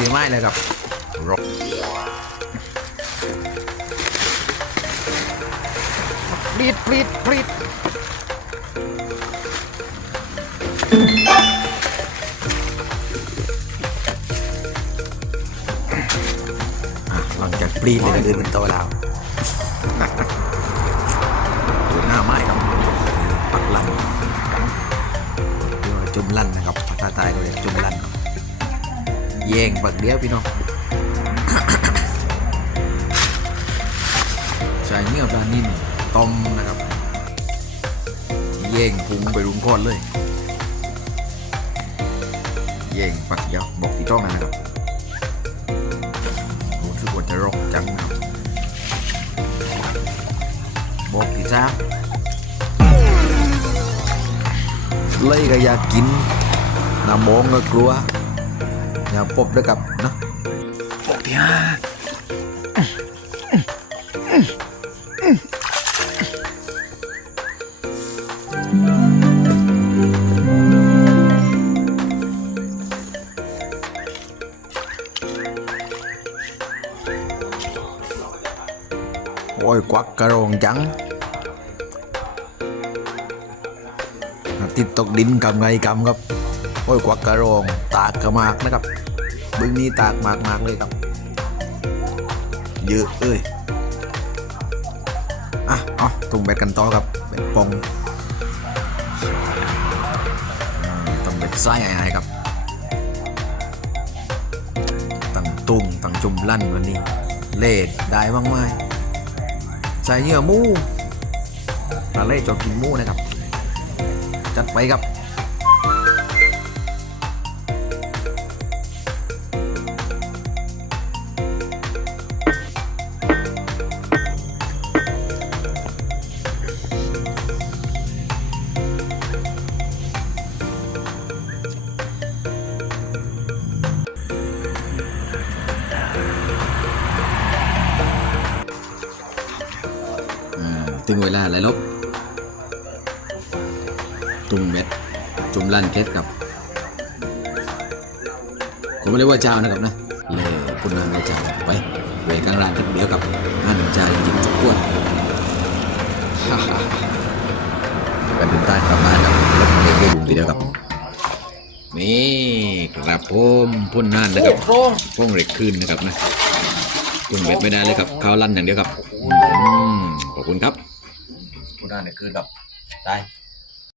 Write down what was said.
ถึงที่ไม้เลยครับรกปรีดปรีดปรีดอะหลังจากปรีดเลยก็เดินเป็นตัวเราดูหน้าไม้ครับปักลันเรียกว่าจุ่มลั่นนะครับภาษาไทยเขาเรียกจุ่มลั่นครับ แย่งปักเดียวพี่น้องใช้เนื้อปลานิ่มต้มนะครับ แย่งพุงไปรุมก้อนเลย แย่งปักเดียวบอกที่จ้องนะครับรู้สึกว่าจะรกจังนะครับบอกที่จ้าเลยก็อยากกินน้ำมองก็กลัว อย่าพบด้วยกับนะบอกที่ห้าโอ้ยควักกระโรงจังติดตกดินกำไงกำครับ โอ้ยควักกระโรงตากกระมากนะครับบึงนี้ตากมากมากเลยครับ เยอะเอ้ยอะเอาตุงเบ็ดกันต่อครับเบ็ดปองต้องเบ็ดไส้ไอ้ครับตั้งตุ้งตั้งจุ่มลั่นวันนี้ เลดได้บ้างไหมใส่เหยื่อมูปลาเล่จอกินมูนะครับ จัดไปครับ ถึงเวลาแล้วลบตุ่มเม็ดจุ่มลั่นเคล็ดกับผมไม่ได้ว่าเจ้านะครับนะเล่คุณนางได้เจ้าไปเวกลางร้านกันเดียวกับห้าหนึ่งจานกินทุกขวดกันถึงใต้กลับบ้านครับรถเด็กได้บุ่มทีเดียวครับนี่ครับผมพ่นน่านนะครับพ่งเหล็กขึ้นนะครับนะตุ่มเม็ดไม่ได้เลยครับข้าวลั่นอย่างเดียวครับขอบคุณครับ พูดได้เนี่ยคือกับตาย